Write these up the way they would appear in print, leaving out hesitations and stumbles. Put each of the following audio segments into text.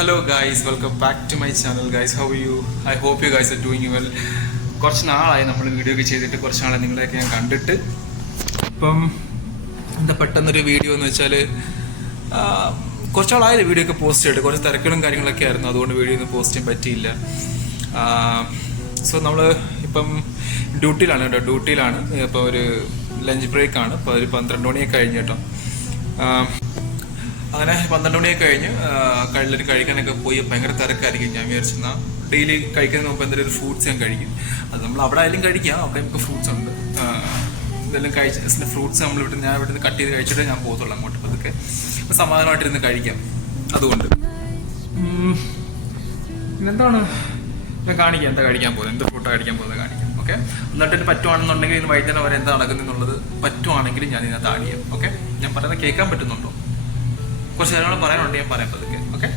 Hello guys, welcome back to my channel guys. How are you? I hope you guys are doing well. കുറച്ച് നാളായി നമ്മൾ video ഒക്കെ ചെയ്തിട്ട്, കുറച്ച് നാളെ നിങ്ങളെയൊക്കെ ഞാൻ കണ്ടിട്ട്. ഇപ്പം എന്താ പെട്ടെന്നൊരു വീഡിയോ എന്ന് വെച്ചാൽ കുറച്ച് നാളായാലും വീഡിയോ ഒക്കെ പോസ്റ്റ് ചെയ്തിട്ട്, കുറച്ച് തിരക്കുകളും കാര്യങ്ങളൊക്കെ ആയിരുന്നു, അതുകൊണ്ട് വീഡിയോ ഒന്നും പോസ്റ്റ് ചെയ്യാൻ പറ്റിയില്ല. സോ നമ്മൾ ഇപ്പം ഡ്യൂട്ടിയിലാണ് കേട്ടോ, ഡ്യൂട്ടിയിലാണ്. ഇപ്പോൾ ഒരു ലഞ്ച് ബ്രേക്കാണ്. ഇപ്പോൾ ഒരു 12 മണിയൊക്കെ കഴിഞ്ഞ് കേട്ടോ. അങ്ങനെ 12 മണിയൊക്കെ കഴിഞ്ഞ് കള്ളിൽ കഴിക്കാനൊക്കെ പോയി ഭയങ്കര തിരക്കായിരിക്കും. ഞാൻ വിചാരിച്ചെന്നാൽ ഡെയിലി കഴിക്കുന്നതിന് മുമ്പ് എന്തെങ്കിലും ഒരു ഫ്രൂട്ട്സ് ഞാൻ കഴിക്കും. അത് നമ്മൾ അവിടെ ആയാലും കഴിക്കാം, അവിടെ നമുക്ക് ഫ്രൂട്ട്സ് ഉണ്ട്. ഇതെല്ലാം കഴിച്ച ഫ്രൂട്ട്സ് നമ്മൾ ഞാൻ ഇവിടുന്ന് കട്ട് ചെയ്ത് കഴിച്ചിട്ടേ ഞാൻ പോകത്തുള്ളൂ അങ്ങോട്ട്. അപ്പോൾ അതൊക്കെ സമാധാനമായിട്ടിരുന്ന് കഴിക്കാം. അതുകൊണ്ട് പിന്നെന്താണ് ഞാൻ കാണിക്കാം, എന്താ കഴിക്കാൻ പോകുന്നത്, എന്ത് ഫ്രൂട്ടാണ് കഴിക്കാൻ പോകുന്നത് കാണിക്കാം. ഓക്കെ, എന്നിട്ട് പറ്റുവാണെന്നുണ്ടെങ്കിൽ ഇന്ന് വൈകുന്നേരം വരെ എന്താ നടക്കുന്നതെന്നുള്ളത് പറ്റുവാണെങ്കിൽ ഞാൻ ഇതിനകത്ത് ആഡ് ചെയ്യാം. ഓക്കെ, ഞാൻ പറയുന്നത് കേൾക്കാൻ പറ്റുന്നുണ്ടോ? കുറച്ച് കാര്യങ്ങൾ പറയാനുണ്ട്, ഞാൻ പറയാം പതുക്കെ. ഓക്കെ,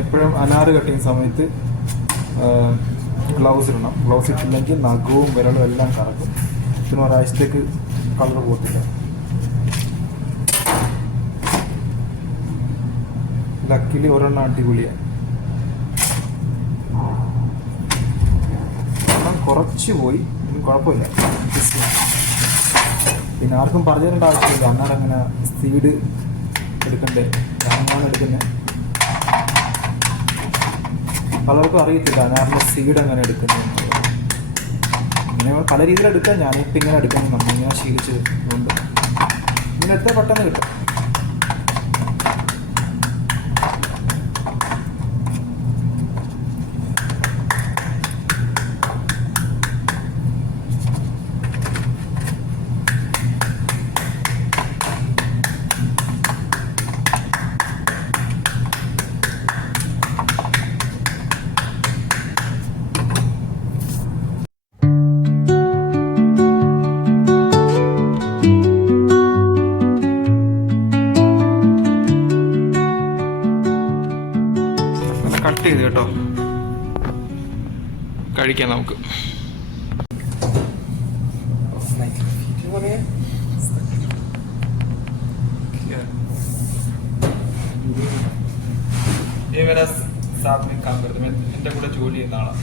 എപ്പോഴും അനാറ് കട്ടിങ് സമയത്ത് ഗ്ലൗസ് ഇടണം. ഗ്ലൗസ് ഇട്ടില്ലെങ്കിൽ നഖവും വിരലും എല്ലാം കറക്കും. പിന്നെ ഒരാഴ്ചത്തേക്ക് കളർ പോകത്തില്ല. ലക്കിലി ഒരെണ്ണം അടിപൊളിയാണ്. ഒരെണ്ണം കുറച്ച് പോയി, കുഴപ്പമില്ല. പിന്നെ ആർക്കും പറഞ്ഞു തരേണ്ട ആവശ്യമില്ല. അന്നാണ് അങ്ങനെ സീഡ് എടുക്കണ്ടേ, ഞാനാണ് എടുക്കുന്നത്. പലർക്കും അറിയത്തില്ല അനാറിൻ്റെ സീഡ് അങ്ങനെ എടുക്കുന്നത്. ഇങ്ങനെ പല രീതിയിൽ എടുക്കാം. ഞാനിപ്പോൾ ഇങ്ങനെ എടുക്കുന്നു, നമ്മളിങ്ങനെ ശീലിച്ചതുകൊണ്ട് ഇങ്ങനെ എടുത്താൽ പെട്ടെന്ന് കിട്ടും. കട്ട് ചെയ്ത് കേട്ടോ, കഴിക്കാം നമുക്ക്. എന്റെ കൂടെ ജോലി ചെയ്യുന്ന ആളാണ്.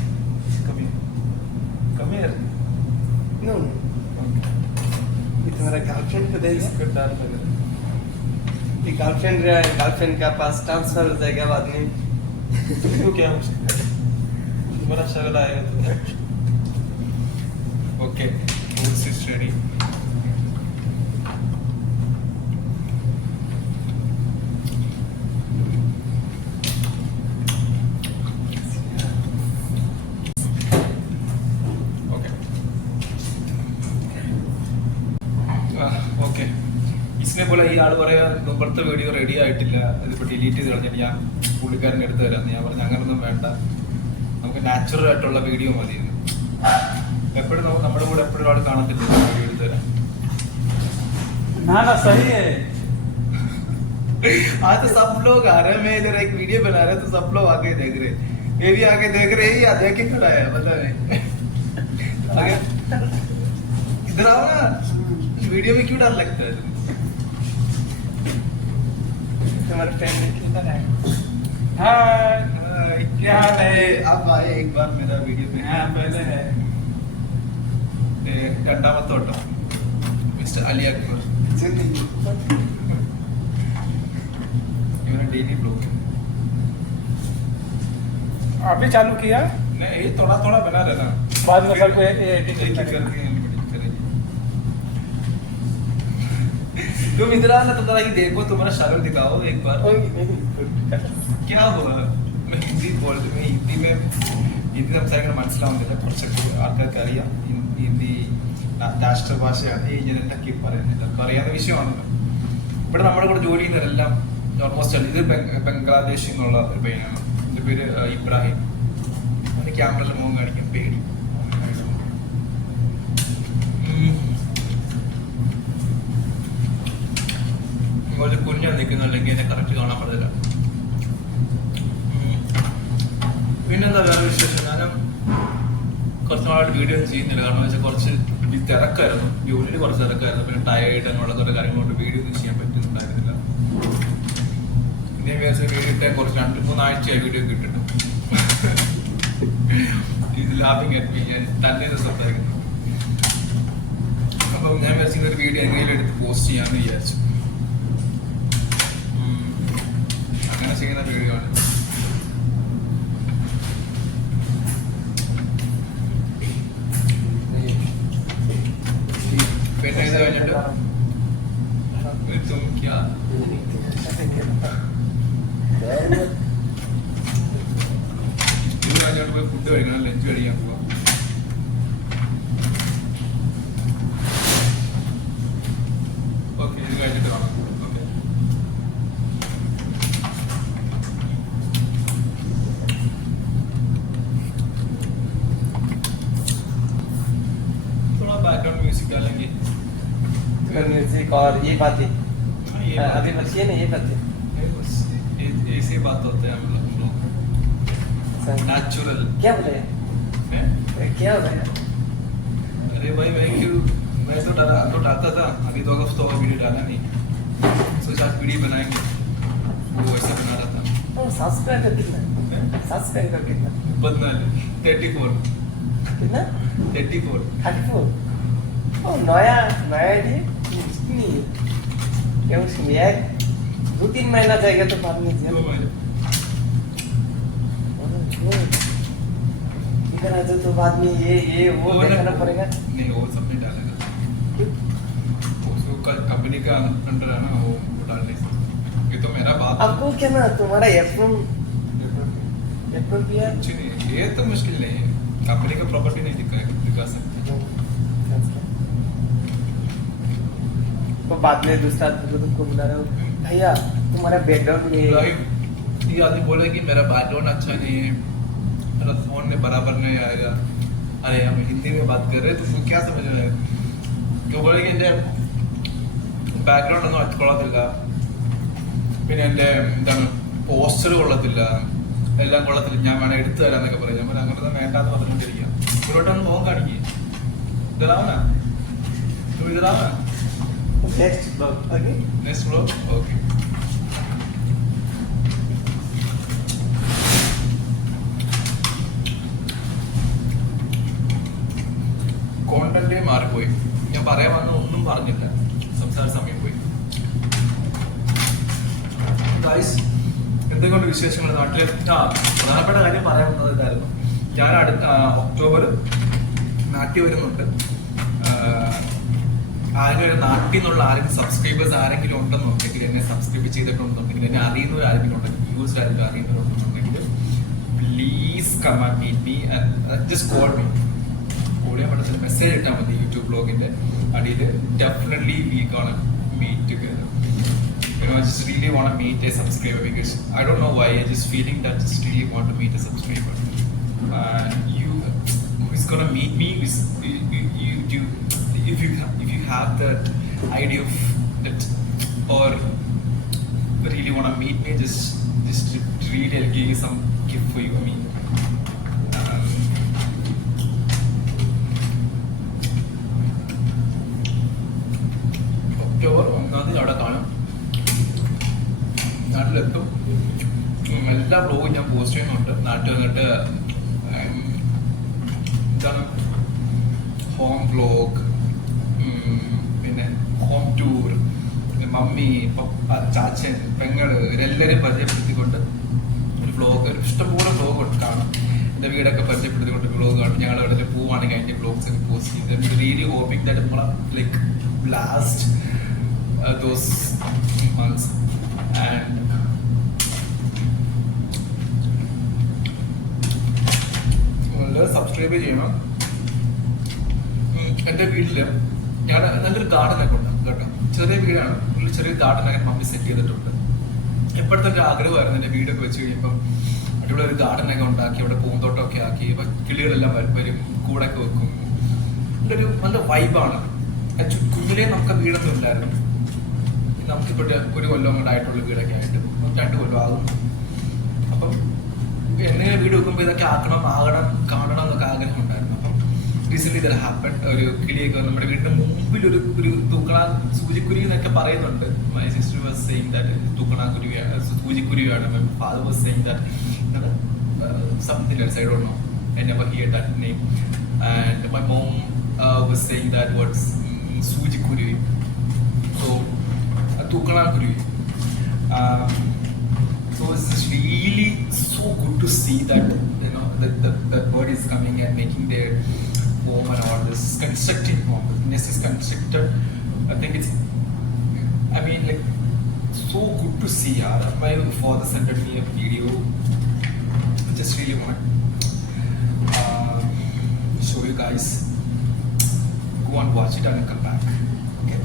गर्लफ्रेंड का पास ट्रांसफर हो जाएगा बाद में. तो क्या हो सकता है, तुम्हारा शगल आएगा तो. Okay, foods is ready. Okay, इसने बोला ഈ ആൾ പറയാ മുമ്പത്തെ വീഡിയോ റെഡി ആയിട്ടില്ല, ഇതിപ്പോൾ ഡിലീറ്റ് ചെയ്ത് കളഞ്ഞിട്ട് ഞാൻ പുള്ളിക്കാരൻ എടുത്തു തരാം. ഞാൻ പറഞ്ഞു അങ്ങനൊന്നും വേണ്ട, നമുക്ക് നാച്ചുറൽ ആയിട്ടുള്ള വീഡിയോ മതി. എപ്പോഴും നമ്മുടെ കൂടെ എപ്പോഴും ആൾ കാണത്തില്ല, വീഡിയോ എടുത്തു തരാം. आज तो सब लोग आ रहे हैं, मैं इधर एक वीडियो बना रहा तो सब लोग आके देख रहे, ये भी आके देख रहे हैं, या देख के खड़ा है पता नहीं. आगे इधर आओ ना, वीडियो में क्यों डर लगता है? तुम्हारे फ्रेंड किधर है? हाय, क्या हाल है? आप आए एक बार मेरा वीडियो में. हाँ, पहले है. രണ്ടാമത്തെ വട്ടം മിസ്റ്റർ അലി അക്ബർ. इन्होंने डेली ब्लॉग अभी चालू किया? नहीं, थोड़ा थोड़ा बना रहा था, बाद में कल को एडिटिंग करके. तुम इधर आना तो जरा ये देखो, तुम्हारा शक्ल दिखाओ एक बार. क्या हुआ? मैं हिंदी में हिंदी സംസാരിക്കാൻ മനസ്സിലാവുന്നില്ല. കുറച്ചൊക്കെ ആൾക്കാർക്ക് അറിയാം ഹിന്ദി രാഷ്ട്രഭാഷയാണ്. ഈ ജനറ്റൊക്കെ പറയുന്നില്ല, അറിയാവുന്ന വിഷയമാണല്ലോ. ഇവിടെ നമ്മുടെ കൂടെ ജോലി ചെയ്യുന്നവരെല്ലാം ഓൾമോസ്റ്റ് ഇത് ബംഗ്ലാദേശിൽ നിന്നുള്ള ഒരു പയ്യനാണ്. എൻ്റെ പേര് ഇബ്രാഹിം. അതിന് ക്യാമറയിൽ മുഖം കാണിക്കും, പേടി. കുറച്ച് കുഞ്ഞാൻ നിൽക്കുന്നുണ്ടെങ്കിൽ എന്നെ കറക്റ്റ് കാണാൻ പറ്റില്ല. പിന്നെന്താ വേറെ വിശേഷം, ഞാനും കുറച്ച് നാളായിട്ട് വീഡിയോ ഒന്നും ചെയ്യുന്നില്ല. കാരണം വെച്ചാൽ കുറച്ച് തിരക്കായിരുന്നു, ജോലിയിൽ കുറച്ച് തിരക്കായിരുന്നു. പിന്നെ ടയേർഡ് അങ്ങനെയുള്ള കുറേ കാര്യങ്ങൾ കൊണ്ട് വീഡിയോ ഒന്നും ചെയ്യാൻ പറ്റുന്നുണ്ടായിരുന്നില്ല. ഇതേ വിചാരിച്ച വീഡിയോ ഇട്ടാൽ കുറച്ച് 2-3 ആഴ്ചയായി വീഡിയോ കിട്ടിട്ടു. ഇത് ലാഭിങ് അറ്റ് ഞാൻ തന്നെ സംസാരിക്കുന്നു. അപ്പം ഞാൻ വിചാരിച്ച ഒരു വീഡിയോ എങ്ങനെയും എടുത്ത് പോസ്റ്റ് ചെയ്യാമെന്ന് വിചാരിച്ചു. അങ്ങനെ ചെയ്യുന്ന വീഡിയോ ആണ്. പിന്നെ ഇത് കഴിഞ്ഞിട്ട് പോയി ഫുഡ് കഴിക്കണം, ലഞ്ച് കഴിക്കാൻ പോവാം. ഓക്കെ, ഇത് കഴിഞ്ഞിട്ട് കാണാം. ഓക്കെ, थोड़ा बैकग्राउंड म्यूजिक डालेंगे. म्यूजिक और ये बातें अभी बच्चे ना ये बातें ऐसे बात होते हैं हम लोग नेचुरल. क्या बोले क्या हो रहा है? अरे भाई मैं तो डालता था, अभी 2 हफ्तों का वीडियो डाला नहीं, सोचा आज वीडियो बनाएंगे, वो ऐसा बना रहा था. सब्सक्राइबर कितना बदना 34 कितना 34. ओ नया आईडी कितनी क्या उसमें यार 2-3 महीना जाएगा तो बाद में इधर आ जाओ तो बाद में ये वो देखना पड़ेगा. नहीं, वो सब नहीं डालेगा, उसको कंपनी का अंडर है ना, वो डाल नहीं सकते. ये तो मेरा बात आपको क्या ना तुम्हारा एप्रोन भी है. कुछ नहीं, ये तो मुश्किल नहीं है. कंपनी का प्रॉपर्टी नहीं दिखा सकते. तो बाद में दूसरा तुमको बुला रहा हूँ भैया तुम्हारा बैकग्राउंड में ये आदमी बोले कि मेरा बैकग्राउंड अच्छा नहीं है, मेरा फोन में बराबर नहीं आएगा. अरे हम हिंदी में बात कर रहे हैं, तुमको क्या समझ रहा है? क्यों बोले कि ബാക്ക്ഗ്രൗണ്ട് ഒന്നും കൊള്ളത്തില്ല, പിന്നെ എൻ്റെ എന്താണ് പോസ്റ്റർ കൊള്ളത്തില്ല, എല്ലാം കൊള്ളത്തില്ല, ഞാൻ വേണം എടുത്തു തരാന്നൊക്കെ പറയും. ഞാൻ അങ്ങനെ തന്നെ വേണ്ടാന്ന് പറഞ്ഞുകൊണ്ടിരിക്കുക. ഇവിടോട്ടൊന്ന് മുഖം കാണിക്കുക. ഇതാവണ ഇതാവണ നെക്സ്റ്റ് ബ്ലോഗ്. ഓക്കെ, കോണ്ടന്റ് മാറിപ്പോയി. ഞാൻ പറയാൻ വന്ന ഒന്നും പറഞ്ഞില്ല, സംസാര സമയം പോയി. ഗൈസ്, എന്തെങ്കിലും വിശേഷങ്ങൾ നാട്ടിലെ പ്രധാനപ്പെട്ട കാര്യം പറയാൻ വന്നത് ഇതായിരുന്നു. ഞാൻ അടുത്ത ഒക്ടോബർ നാട്ടിൽ വരുന്നുണ്ട്. ആരെങ്കിലും നാട്ടിൽ നിന്നുള്ള ആരെങ്കിലും സബ്സ്ക്രൈബേഴ്സ് ആരെങ്കിലും ഉണ്ടെന്നുണ്ടെങ്കിൽ, എന്നെ സബ്സ്ക്രൈബ് ചെയ്തിട്ടുണ്ടെന്നുണ്ടെങ്കിൽ, എന്നെ അറിയുന്നവർ ആരെങ്കിലും ഉണ്ടെങ്കിൽ, യൂസ്ഡ് ആരെങ്കിലും അറിയുന്നവരുണ്ടെന്നുണ്ടെങ്കിൽ, please come and meet me and just call me. Call ചെയ്യാൻ പറ്റുന്ന മെസ്സേജ് ഇട്ടാൽ മതി യൂട്യൂബ് ബ്ലോഗിന്റെ അടിയിൽ. Definitely we gonna meet together. You know, I just really want to meet a subscriber because I don't know why, I just feeling that just really want to meet a subscriber. You is gonna meet me is you if you have that idea of that or really want to meet me, just really I'll give you some gift for you. I mean, October 1-ാം തീയതി അവിടെ കാണും. നാട്ടിലെത്തും. എല്ലാ വ്ലോഗും ഞാൻ post ചെയ്യുന്നുണ്ട്. നാട്ടിൽ വന്നിട്ട് എന്താണ് home vlog, പിന്നെ ഹോം ടൂർ, മമ്മി, പപ്പ, ചാച്ചൻ, പെങ്ങള് ഇവരെല്ലാവരെയും പരിചയപ്പെടുത്തിക്കൊണ്ട് ഒരു വ്ലോഗ്, ഒരു ഇഷ്ടംപോലെ വ്ലോഗ് കാണും. എൻ്റെ വീടൊക്കെ പരിചയപ്പെടുത്തിക്കൊണ്ട് വ്ലോഗ് കാണും. ഞങ്ങൾ എവിടെ പോവുകയാണെങ്കിൽ അതിൻ്റെ വ്ലോഗ്സ് ഒക്കെ പോസ്റ്റ് ചെയ്ത് റിയലി ഹോപ്പിംഗ് ദാറ്റ് നമ്മളെ like last those months and subscribe ചെയ്യണം. എൻ്റെ വീട്ടില് ഞാൻ നല്ലൊരു ഗാർഡനൊക്കെ ഉണ്ട് കേട്ടോ. ചെറിയ വീടാണ്, ചെറിയ ഗാർഡനൊക്കെ മമ്മി സെറ്റ് ചെയ്തിട്ടുണ്ട്. എപ്പോഴത്തെ ഒരു ആഗ്രഹമായിരുന്നു എൻ്റെ വീടൊക്കെ വെച്ച് കഴിയുമ്പം അടിപൊളി ഒരു ഗാർഡനൊക്കെ ഉണ്ടാക്കി അവിടെ പൂന്തോട്ടമൊക്കെ ആക്കി കിളികളെല്ലാം വരും, കൂടൊക്കെ വെക്കും. നല്ലൊരു നല്ല വൈബാണ്. കുഞ്ഞിലേ നമുക്ക് വീടൊന്നും ഇല്ലായിരുന്നു. നമുക്കിപ്പോൾ ഒരു കൊല്ലം അങ്ങോട്ടായിട്ടുള്ള വീടൊക്കെ ആയിട്ട് 2 കൊല്ലം ആകും. അപ്പം എന്തെങ്കിലും വീട് വെക്കുമ്പോൾ ഇതൊക്കെ ആകണം കാണണം എന്നൊക്കെ ആഗ്രഹം ഉണ്ടായിരുന്നു. അപ്പം റീസെന്റ് ഇത് ഹാപ്പൻ. ഒരു കിളിയൊക്കെ നമ്മുടെ വീടിന്റെ മുമ്പിൽ ഒരു സൂചിക്കുരുവി എന്നൊക്കെ പറയുന്നുണ്ട്. My sister was saying that തൂക്കണാക്കുരുവിയാണ്, സൂചിക്കുരുവിയാണ്. My father was saying that something else, I don't know. I never hear that name. And my mom was saying that what's sujikuruvi. So tukanakuruvi. So it's really so good to see that, you know, that bird is coming and making their home and all this, constructing home. The nest is constructed. I think it's, I mean, like, so good to see. My father sent me a video. I just really want show you guys. Go and watch it and come back. Okay.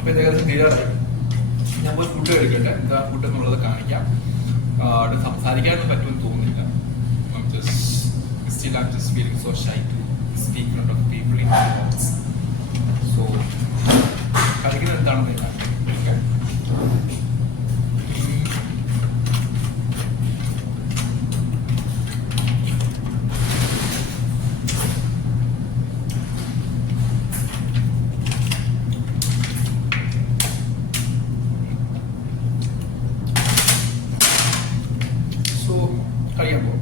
അപ്പോൾ ഏകദേശം തീരാറായി. ഞാൻ പോയി food കഴിക്കട്ടെ. എന്താ food എന്നുള്ളത് കാണിക്കാം. അവിടെ സംസാരിക്കാനൊന്നും പറ്റുമെന്ന് തോന്നുന്നില്ല. I'm just feeling so shy to speak in front of people in my house. So കഴിക്കുന്നത് എന്താണെന്ന് കാണിക്കാം. കഴിയാൻ പോകും.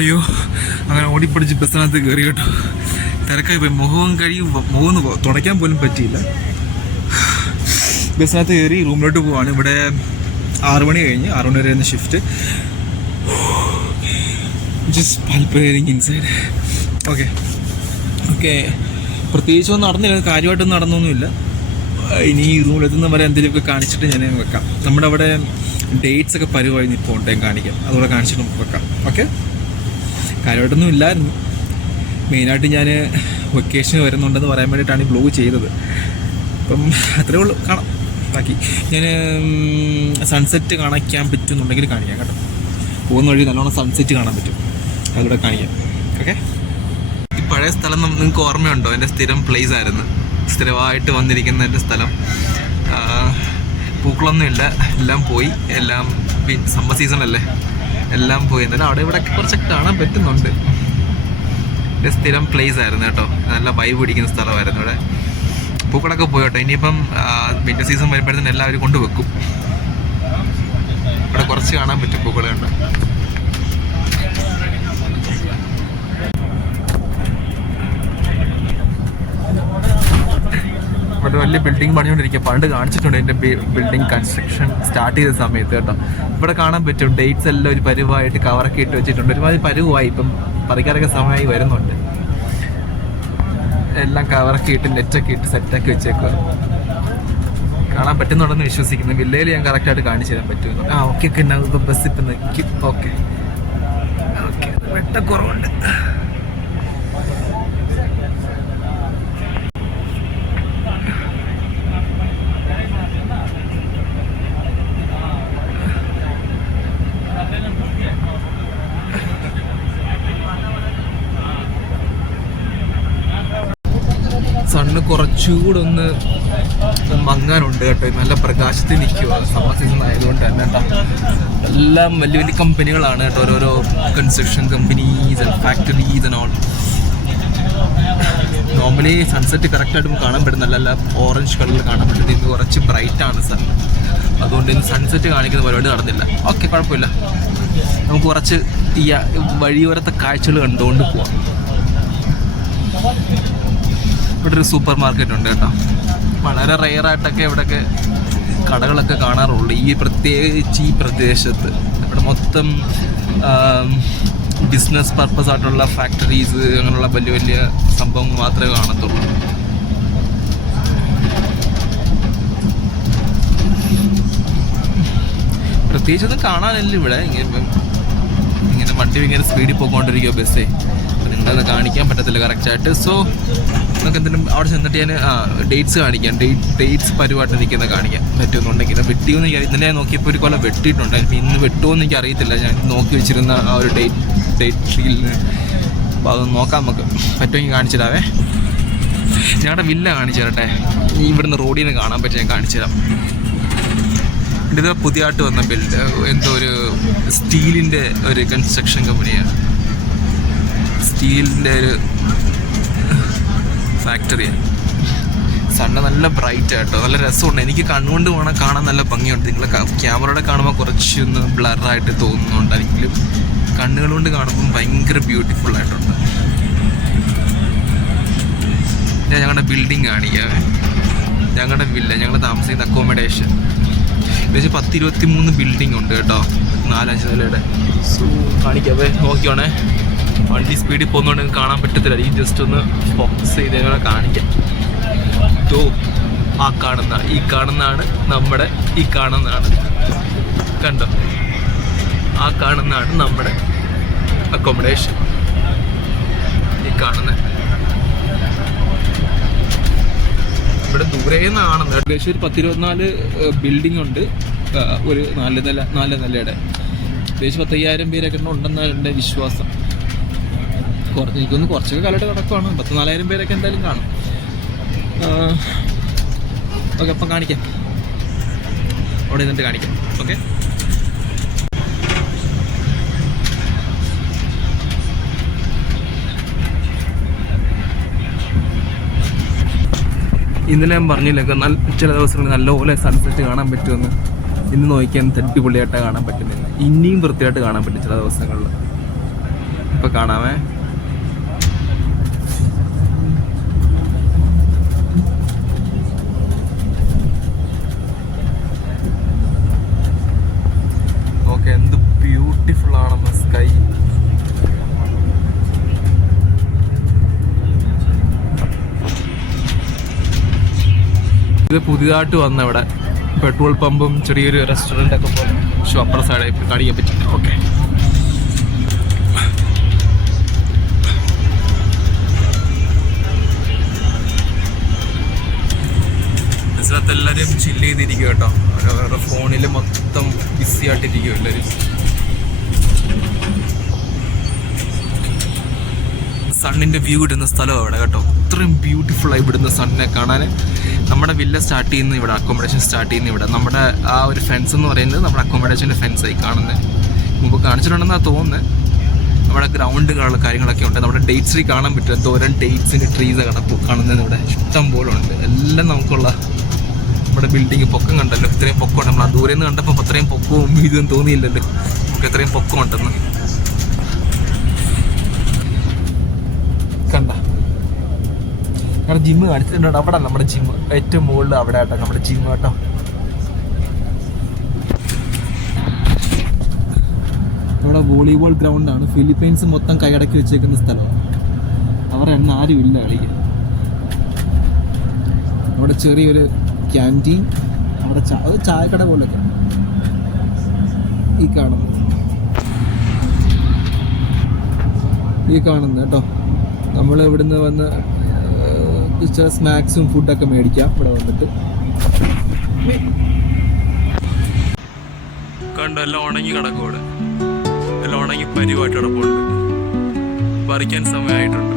അയ്യോ, അങ്ങനെ ഓടിപ്പിടിച്ച് ബസ്സിനകത്ത് കയറി കേട്ടോ. തിരക്കായി പോയി. മുഖം തുടയ്ക്കാൻ പോലും പറ്റിയില്ല. ബസ്സിനകത്ത് കയറി റൂമിലോട്ട് പോവാണ്. ഇവിടെ 6 മണി കഴിഞ്ഞ് 6 മണി വരെ ഷിഫ്റ്റ്. ജസ്റ്റ് പാൽപ്പരേരിങ് ഇൻസൈഡ്. ഓക്കെ ഓക്കെ, പ്രത്യേകിച്ചൊന്നും നടന്നില്ല, കാര്യമായിട്ടൊന്നും നടന്നൊന്നുമില്ല. ഇനി ഈ റൂമിലെത്തുന്ന വരെ എന്തെങ്കിലുമൊക്കെ കാണിച്ചിട്ട് ഞാൻ വെക്കാം. നമ്മുടെ അവിടെ ഡേറ്റ്സ് ഒക്കെ പരുവായി ഇപ്പോൾ ഉണ്ടെങ്കിൽ കാണിക്കാം, അതുകൂടെ കാണിച്ചിട്ട് നമുക്ക് വെക്കാം. ഓക്കെ, കാര്യമായിട്ടൊന്നും ഇല്ലായിരുന്നു. മെയിനായിട്ട് ഞാൻ വെക്കേഷന് വരുന്നുണ്ടെന്ന് പറയാൻ വേണ്ടിയിട്ടാണ് ഈ വ്ലോഗ് ചെയ്തത്. അപ്പം അത്രേ ഉള്ളൂ, കാണാം. ബാക്കി ഞാൻ സൺസെറ്റ് കാണിക്കാൻ പറ്റുന്നുണ്ടെങ്കിൽ കാണിക്കാം കേട്ടോ. പോകുന്ന വഴി നല്ലോണം സൺസെറ്റ് കാണാൻ പറ്റും, അതുകൂടെ കാണിക്കാം. ഓക്കെ, ഈ പഴയ സ്ഥലം നിങ്ങൾക്ക് ഓർമ്മയുണ്ടോ? എൻ്റെ സ്ഥിരം പ്ലേസ് ആയിരുന്നു, സ്ഥിരമായിട്ട് വന്നിരിക്കുന്ന എൻ്റെ സ്ഥലം. പൂക്കളൊന്നും ഇല്ല, എല്ലാം പോയി. എല്ലാം സമ്മർ സീസണല്ലേ, എല്ലാം പോയി. എന്നാലും അവിടെ ഇവിടെ കുറച്ചൊക്കെ കാണാൻ പറ്റുന്നുണ്ട്. എൻ്റെ സ്ഥിരം പ്ലേസ് ആയിരുന്നു കേട്ടോ, നല്ല വൈബ് പിടിക്കുന്ന സ്ഥലമായിരുന്നു. ഇവിടെ പൂക്കളൊക്കെ പോയി കേട്ടോ. ഇനിയിപ്പം വിൻ്റർ സീസൺ വരുമ്പോഴത്തേന് എല്ലാവരും കൊണ്ടുവെക്കും. ഇവിടെ കുറച്ച് കാണാൻ പറ്റും പൂക്കൾ കണ്ട്. ഇവിടെ വലിയ ബിൽഡിംഗ് പണിഞ്ഞുകൊണ്ടിരിക്കുക. പണ്ട് കാണിച്ചിട്ടുണ്ട് എൻ്റെ ബിൽഡിംഗ് കൺസ്ട്രക്ഷൻ സ്റ്റാർട്ട് ചെയ്ത സമയത്ത് കേട്ടോ. ഇവിടെ കാണാൻ പറ്റും ഡേറ്റ്സ് എല്ലാം ഒരു പരുവായിട്ട് കവറൊക്കെ ഇട്ട് വെച്ചിട്ടുണ്ട്. ഒരുമാതിരി പരുവായി, ഇപ്പം പറിക്കാറൊക്കെ സമയമായി വരുന്നുണ്ട്. എല്ലാം കവറൊക്കെ ഇട്ട് നെറ്റൊക്കെ ഇട്ട് സെറ്റാക്കി വെച്ചേക്കുക. കാണാൻ പറ്റുന്നുണ്ടെന്ന് വിശ്വസിക്കുന്നു. വില്ലയിൽ ഞാൻ കറക്റ്റായിട്ട് കാണിച്ചു തരാൻ പറ്റുമെന്ന്. ഓക്കെ ഓക്കെ, ഇപ്പം ബസ് ഇപ്പം നിൽക്കും. Okay okay, വെട്ടക്കുറവുണ്ട്. സണ്ണ് കുറച്ചുകൂടെ ഒന്ന് മങ്ങാനുണ്ട് കേട്ടോ. നല്ല പ്രകാശത്തിൽ നിൽക്കുക, സമ്മർ സീസൺ ആയതുകൊണ്ട് തന്നെ കേട്ടോ. എല്ലാം വലിയ വലിയ കമ്പനികളാണ് കേട്ടോ, ഓരോരോ construction companies and factories and all. Normally sunset കറക്റ്റായിട്ടും കാണാൻ പറ്റുന്നില്ല, നല്ല ഓറഞ്ച് കളറിൽ കാണാൻ പറ്റുന്നത്. ഇന്ന് കുറച്ച് ബ്രൈറ്റാണ് സൺ, അതുകൊണ്ട് ഇന്ന് സൺസെറ്റ് കാണിക്കുന്ന പരിപാടി നടന്നില്ല. ഓക്കെ, കുഴപ്പമില്ല. നമുക്ക് കുറച്ച് ഈ വഴിയോരത്തെ കാഴ്ചകൾ കണ്ടുകൊണ്ട് പോവാം. ഇവിടെ ഒരു സൂപ്പർ മാർക്കറ്റ് ഉണ്ട് കേട്ടോ. വളരെ റെയറായിട്ടൊക്കെ ഇവിടെയൊക്കെ കടകളൊക്കെ കാണാറുള്ളൂ, പ്രത്യേകിച്ച് ഈ പ്രദേശത്ത്. ഇവിടെ മൊത്തം ബിസിനസ് പർപ്പസ് ആയിട്ടുള്ള ഫാക്ടറീസ്, അങ്ങനെയുള്ള വലിയ വലിയ സംഭവങ്ങൾ മാത്രമേ കാണത്തുള്ളൂ. പ്രത്യേകിച്ചൊന്നും കാണാനില്ല ഇവിടെ. ഇങ്ങനെ വണ്ടി ഇങ്ങനെ സ്പീഡിൽ പോയിക്കൊണ്ടിരിക്കുക ബസ്സേ. നിങ്ങളത് കാണിക്കാൻ പറ്റത്തില്ല കറക്റ്റായിട്ട്. സോ നമുക്ക് എന്തെങ്കിലും അവിടെ ചെന്നിട്ട് ഞാൻ ഡേറ്റ്സ് കാണിക്കാം. ഡേറ്റ്സ് പരിപാടി നിൽക്കുന്ന കാണിക്കാം പറ്റുമെന്നുണ്ടെങ്കിൽ. വെട്ടിയൊന്നും എനിക്ക് ഇന്നലെ ഞാൻ നോക്കിയപ്പോൾ ഒരു കൊല്ലം വെട്ടിയിട്ടുണ്ടായിരുന്നു. ഇന്ന് വെട്ടുമെന്ന് എനിക്ക് അറിയത്തില്ല. ഞാൻ നോക്കി വെച്ചിരുന്ന ആ ഒരു ഡേറ്റ് ഷീലിന്. അപ്പോൾ അതൊന്ന് നോക്കാം, നമുക്ക് പറ്റുമെങ്കിൽ കാണിച്ചിടാവേ. ഞങ്ങളുടെ വില്ല കാണിച്ചു തരട്ടെ. ഇവിടുന്ന് റോഡിൽ നിന്ന് കാണാൻ പറ്റും, ഞാൻ കാണിച്ചു തരാം. ഇത് പുതിയതായിട്ട് വന്ന എന്തോ ഒരു സ്റ്റീലിൻ്റെ ഒരു കൺസ്ട്രക്ഷൻ കമ്പനിയാണ്. സ്റ്റീലിൻ്റെ ഒരു ഫാക്ടറിയാണ്. സണ്ണ് നല്ല ബ്രൈറ്റ് ആയിട്ടോ, നല്ല രസമുണ്ട്. എനിക്ക് കണ്ണുകൊണ്ട് വേണം കാണാൻ, നല്ല ഭംഗിയുണ്ട്. നിങ്ങൾ ക്യാമറയുടെ കാണുമ്പോൾ കുറച്ചൊന്ന് ബ്ലറായിട്ട് തോന്നുന്നുണ്ട്, എങ്കിലും കണ്ണുകൾ കൊണ്ട് കാണുമ്പം ഭയങ്കര ബ്യൂട്ടിഫുൾ ആയിട്ടുണ്ട്. ഞാൻ ഞങ്ങളുടെ ബിൽഡിങ് കാണിക്കാവേ. ഞങ്ങളുടെ വില്ല, ഞങ്ങൾ താമസിക്കുന്ന അക്കോമഡേഷൻ ഏകദേശം 10-23 ബിൽഡിംഗ് ഉണ്ട് കേട്ടോ, 4-5 നിലയുടെ. സോ കാണിക്കാവേ, നോക്കിയോണേ. വണ്ടി സ്പീഡിൽ പോകുന്നതുകൊണ്ട് കാണാൻ പറ്റത്തില്ല. ഈ ജസ്റ്റ് ഒന്ന് ഫോക്കസ് ചെയ്ത് ഞങ്ങളെ കാണിക്കാം. ഈ കാണുന്നതാണ് നമ്മുടെ, ഈ കാണുന്നതാണ് കണ്ടോ, ആ കാണുന്നതാണ് നമ്മുടെ അക്കോമഡേഷൻ. ഈ കാണുന്ന ഇവിടെ ദൂരെ നിന്നാണ്. ഏകദേശം ഒരു 10-24 ബിൽഡിംഗ് ഉണ്ട്. ഒരു 4 നിലയുടെ ഏകദേശം 10,000 പേരൊക്കെ ഉണ്ടെന്നാണ് എൻ്റെ വിശ്വാസം. എനിക്കൊന്ന് കുറച്ചൊക്കെ കാലത്ത് കിടക്കുവാണ്. 14,000 പേരൊക്കെ എന്തായാലും കാണും. ഓക്കെ, അപ്പം കാണിക്കാം, അവിടെ നിന്നിട്ട് കാണിക്കാം. ഓക്കെ, ഇന്നലെ ഞാൻ പറഞ്ഞില്ല ചില ദിവസങ്ങളിൽ നല്ലപോലെ സൺസെറ്റ് കാണാൻ പറ്റുമെന്ന്. ഇന്ന് നോക്കിയാൽ തട്ടിപ്പൊളിയായിട്ട് കാണാൻ പറ്റുന്നില്ല. ഇനിയും വൃത്തിയായിട്ട് കാണാൻ പറ്റും ചില ദിവസങ്ങളിൽ. ഇപ്പം കാണാമേ. ഓക്കെ, എന്ത് ബ്യൂട്ടിഫുൾ ആണ് സ്കൈ. ഇത് പുതിയതായിട്ട് വന്ന ഇവിടെ പെട്രോൾ പമ്പും ചെറിയൊരു റെസ്റ്റോറൻ്റ് ഒക്കെ പോലെ. പക്ഷെ അപ്പുറ സൈഡായി കാണിക്കാൻ പറ്റില്ല. ഓക്കെ, എല്ലാവരും ചില്ല് ചെയ്തിരിക്കും കേട്ടോ. അവരവരുടെ ഫോണിൽ മൊത്തം ബിസി ആയിട്ടിരിക്കും എല്ലാവരും. സണ്ണിൻ്റെ വ്യൂ ഇടുന്ന സ്ഥലമാണ് അവിടെ കേട്ടോ. അത്രയും ബ്യൂട്ടിഫുൾ ആയി വിടുന്ന സണ്ണിനെ കാണാൻ. നമ്മുടെ വില്ല സ്റ്റാർട്ട് ചെയ്യുന്ന ഇവിടെ, അക്കോമഡേഷൻ സ്റ്റാർട്ട് ചെയ്യുന്ന ഇവിടെ. നമ്മുടെ ആ ഒരു ഫെൻസ് എന്ന് പറയുന്നത് നമ്മുടെ അക്കോമഡേഷൻ്റെ ഫെൻസായി കാണുന്നത്. മുമ്പ് കാണിച്ചിട്ടുണ്ടെന്നാണ് തോന്നുന്നത്. നമ്മുടെ ഗ്രൗണ്ടുകളുള്ള കാര്യങ്ങളൊക്കെ ഉണ്ട്. നമ്മുടെ ഡേറ്റ്സ് കാണാൻ പറ്റും. എന്തോരം ഡേറ്റ്സിൻ്റെ ട്രീസ് കാണുന്നത് ഇവിടെ ഇഷ്ടം പോലെ ഉണ്ട്. എല്ലാം നമുക്കുള്ള നമ്മുടെ ബിൽഡിങ് പൊക്കം കണ്ടല്ലോ. ഇത്രയും പൊക്കമുണ്ട്. നമ്മൾ ആ ദൂരെ നിന്ന് കണ്ടപ്പോൾ അത്രയും പൊക്കവും ഇതും തോന്നിയില്ലല്ലോ നമുക്ക് എത്രയും പൊക്കം ഉണ്ടെന്ന്. കണ്ട നമ്മുടെ ജിമ്മ് കാണിച്ചിട്ടുണ്ട്. അവിടെ നമ്മുടെ ജിമ്മ് ഏറ്റവും മുകളിൽ അവിടെ ആട്ടോ നമ്മുടെ ജിമ്മ് കേട്ടോ. അവിടെ വോളിബോൾ ഗ്രൗണ്ടാണ്. ഫിലിപ്പൈൻസ് മൊത്തം കൈയടക്കി വെച്ചേക്കുന്ന സ്ഥലമാണ്. അവരുടെ എണ്ണ ആരും ഇല്ല കളിക്കാൻ. അവിടെ ചെറിയൊരു ക്യാൻറ്റീൻ, അവിടെ അത് ചായക്കട പോലൊക്കെ ഈ കാണുന്നത് കേട്ടോ. നമ്മൾ ഇവിടുന്ന് വന്ന് സ്നാക്സും ഫുഡൊക്കെ മേടിക്കാം ഇവിടെ വന്നിട്ട്. കണ്ടോ എല്ലാം ഉണങ്ങി കിടക്കും ഇവിടെ. എല്ലാം ഉണങ്ങി പരിവായിട്ട് കിടപ്പുണ്ട്. പറിക്കാൻ സമയമായിട്ടുണ്ട്.